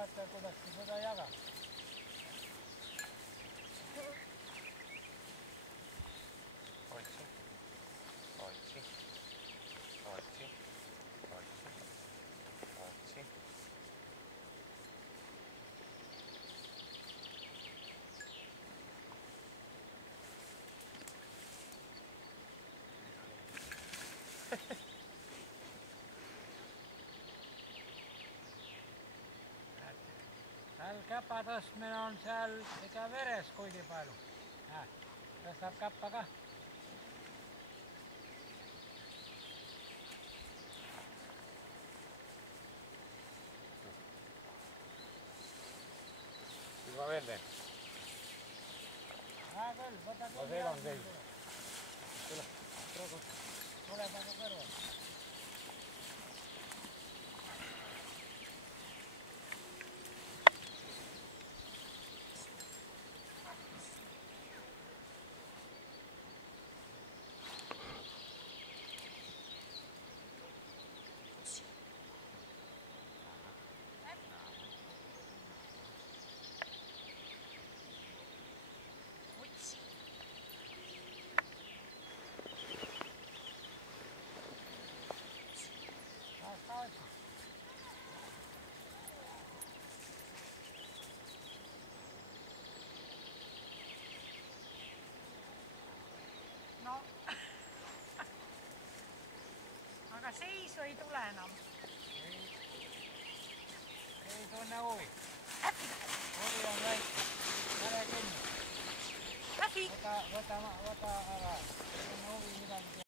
vaata, kuidas ta seda jagab. Otsi, otsi, otsi, otsi, otsi. Seal käpa tõstmine on seal ikka veres kuigi palju. Tõstab käppa ka. Juba veel teen? Küll, võta küll. Ma seedan teid. Tule, tule nagu kõrval. No, aga seisu ei tule enam. Ei tunne huvi. Huvi on väike. Pane kinni. Läbi! Võta ära. Tunne huvi midagi.